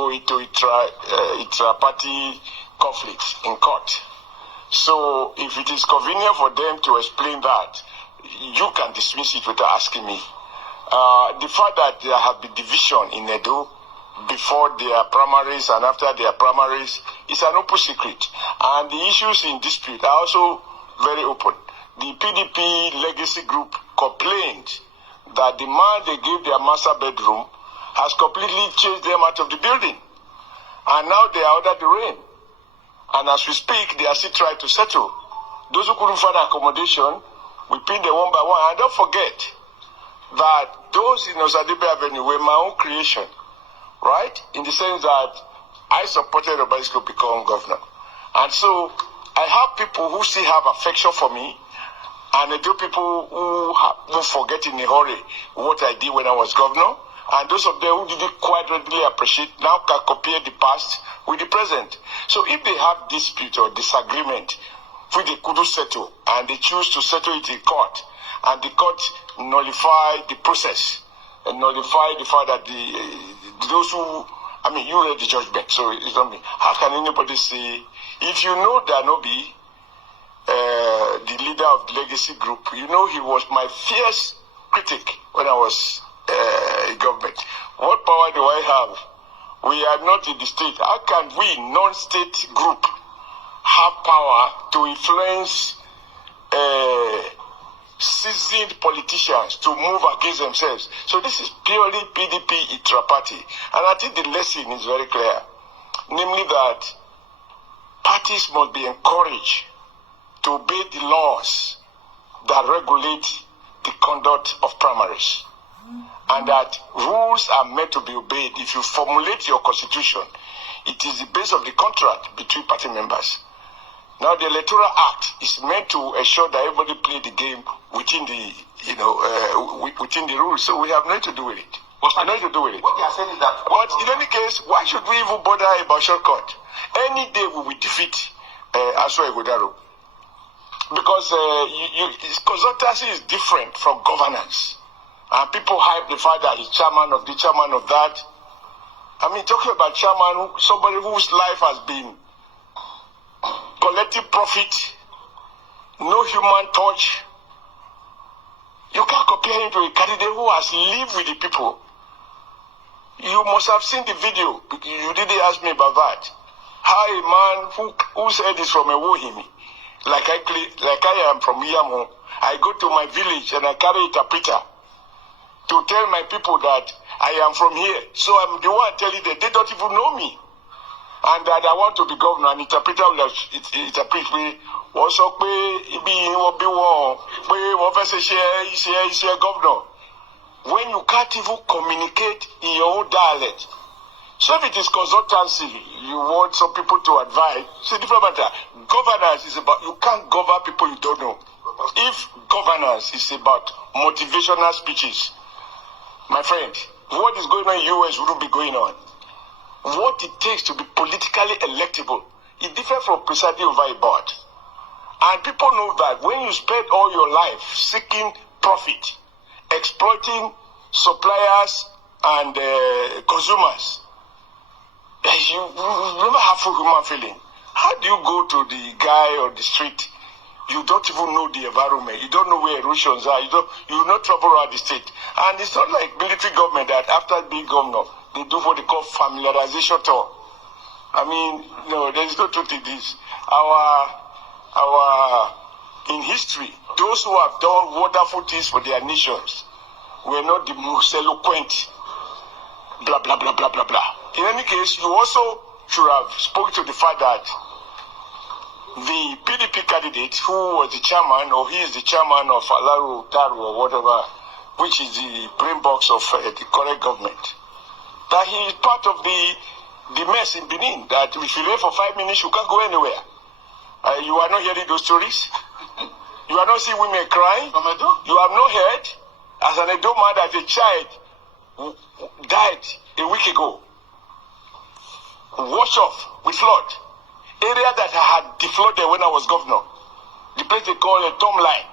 go into intra-party conflicts in court. So if it is convenient for them to explain that, you can dismiss it without asking me. The fact that there have been division in Edo before their primaries and after their primaries is an open secret. And the issues in dispute are also very open. The PDP legacy group complained that the man they gave their master bedroom has completely chased them out of the building. And now they are under the rain. And as we speak, they are still trying to settle. Those who couldn't find accommodation, we pin them one by one. And don't forget that those in Osadebe Avenue were my own creation, right? In the sense that I supported Obaseko become governor. And so I have people who still have affection for me, and I do people who forget in a hurry what I did when I was governor. And those of them who didn't quite readily appreciate now can compare the past with the present. So if they have dispute or disagreement, which they couldn't settle, and they choose to settle it in court, and the court nullify the process, and nullify the fact that those who, I mean, you read the judgment, so it's not me. How can anybody say, if you know Danobi, the leader of the legacy group, you know he was my fierce critic when I was in government. What power do I have? We are not in the state. How can we, non-state group, have power to influence seasoned politicians to move against themselves? So this is purely PDP intra-party. And I think the lesson is very clear. Namely that parties must be encouraged to obey the laws that regulate the conduct of primaries. And that rules are meant to be obeyed. If you formulate your constitution, it is the base of the contract between party members. Now, the Electoral Act is meant to ensure that everybody play the game within the, within the rules. So we have nothing to do with it. Nothing to do with it. What they are saying is that. But in any case, why should we even bother about shortcut? Any day we will defeat Aswa Egodaro. Because consultancy is different from governance. And people hype the fact that he's chairman of that. I mean, talking about chairman, somebody whose life has been collective profit, no human touch. You can't compare him to a candidate who has lived with the people. You must have seen the video. You didn't ask me about that. How a man who said this from a Wohimi, like I am from Iyamo, I go to my village and I carry a interpreter to tell my people that I am from here. So I'm the one telling them they don't even know me. And that I want to be governor, and interpreter will interpret me. Also, governor. When you can't even communicate in your own dialect. So if it is consultancy, you want some people to advise, it's a different matter. Governance is about, you can't govern people you don't know. If governance is about motivational speeches, my friend, what is going on in the US wouldn't be going on. What it takes to be politically electable is different from presiding over a board. And people know that when you spend all your life seeking profit, exploiting suppliers and consumers, you never have full human feeling. How do you go to the guy on the street? You don't even know the environment. You don't know where erosions are. You will not travel around the state. And it's not like military government that after being governor, they do what they call familiarization tour. I mean, no, there is no truth in this. In history, those who have done wonderful things for their nations were not the most eloquent, blah, blah, blah, blah, blah, blah. In any case, you also should have spoken to the fact that the PDP candidate, who was the chairman, or he is the chairman of Alaru Taru or whatever, which is the brain box of the current government, that he is part of the mess in Benin, that if you wait for 5 minutes, you can't go anywhere. You are not hearing those stories. You are not seeing women crying. You have not heard, as an Edo man, that a child died a week ago, washed off with flood. Area that I had deflooded when I was governor. The place they call a tomb line.